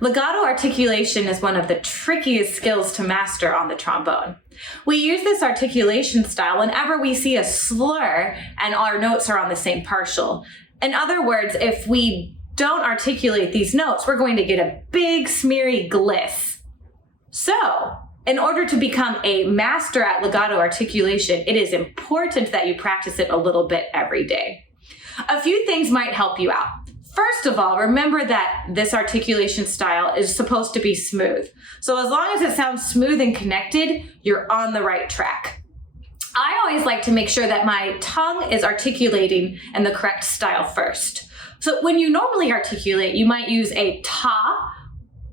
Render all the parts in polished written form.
Legato articulation is one of the trickiest skills to master on the trombone. We use this articulation style whenever we see a slur and our notes are on the same partial. In other words, if we don't articulate these notes, we're going to get a big smeary gliss. So, in order to become a master at legato articulation, it is important that you practice it a little bit every day. A few things might help you out. First of all, remember that this articulation style is supposed to be smooth. So as long as it sounds smooth and connected, you're on the right track. I always like to make sure that my tongue is articulating in the correct style first. So when you normally articulate, you might use a ta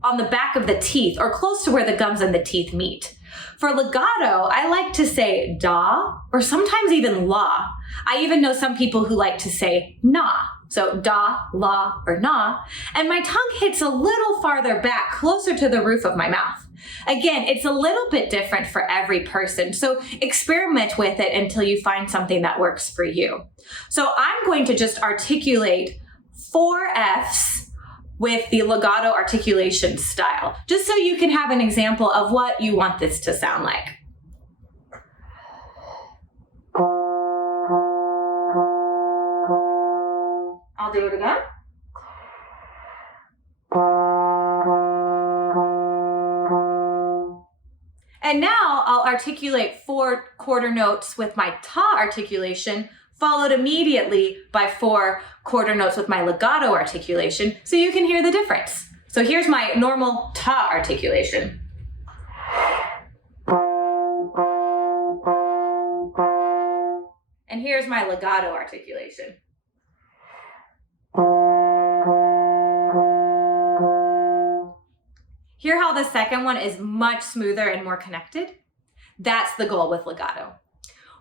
on the back of the teeth or close to where the gums and the teeth meet. For legato, I like to say da or sometimes even la. I even know some people who like to say na. So da, la, or na. And my tongue hits a little farther back, closer to the roof of my mouth. Again, it's a little bit different for every person. So experiment with it until you find something that works for you. So I'm going to just articulate 4 Fs with the legato articulation style, just so you can have an example of what you want this to sound like. I'll do it again. And now I'll articulate 4 quarter notes with my ta articulation, followed immediately by 4 quarter notes with my legato articulation, so you can hear the difference. So here's my normal ta articulation. And here's my legato articulation. Hear how the second one is much smoother and more connected? That's the goal with legato.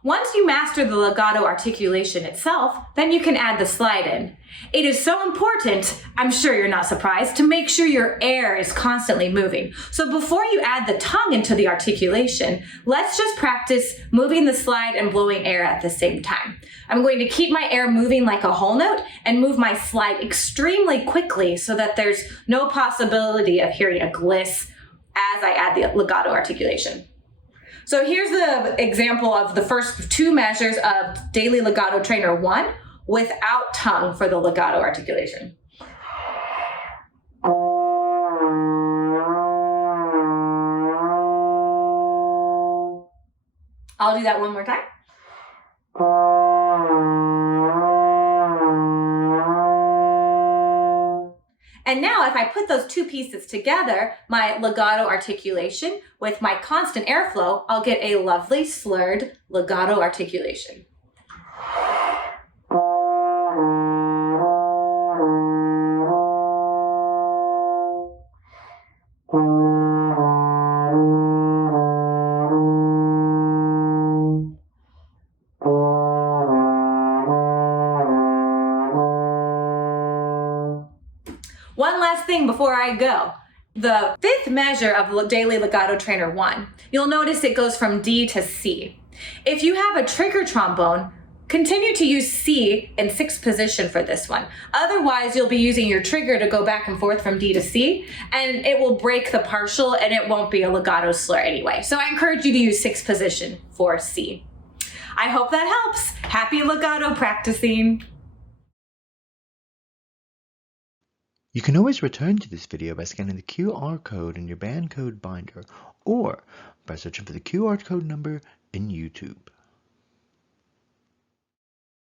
Once you master the legato articulation itself, then you can add the slide in. It is so important, I'm sure you're not surprised, to make sure your air is constantly moving. So before you add the tongue into the articulation, let's just practice moving the slide and blowing air at the same time. I'm going to keep my air moving like a whole note and move my slide extremely quickly so that there's no possibility of hearing a gliss as I add the legato articulation. So here's the example of the first 2 measures of Daily Legato Trainer 1 without tongue for the legato articulation. I'll do that one more time. And now if I put those 2 pieces together, my legato articulation with my constant airflow, I'll get a lovely slurred legato articulation. One last thing before I go. The 5th measure of Daily Legato Trainer 1, you'll notice it goes from D to C. If you have a trigger trombone, continue to use C in 6th position for this one. Otherwise, you'll be using your trigger to go back and forth from D to C, and it will break the partial and it won't be a legato slur anyway. So I encourage you to use 6th position for C. I hope that helps. Happy legato practicing. You can always return to this video by scanning the QR code in your band code binder or by searching for the QR code number in YouTube.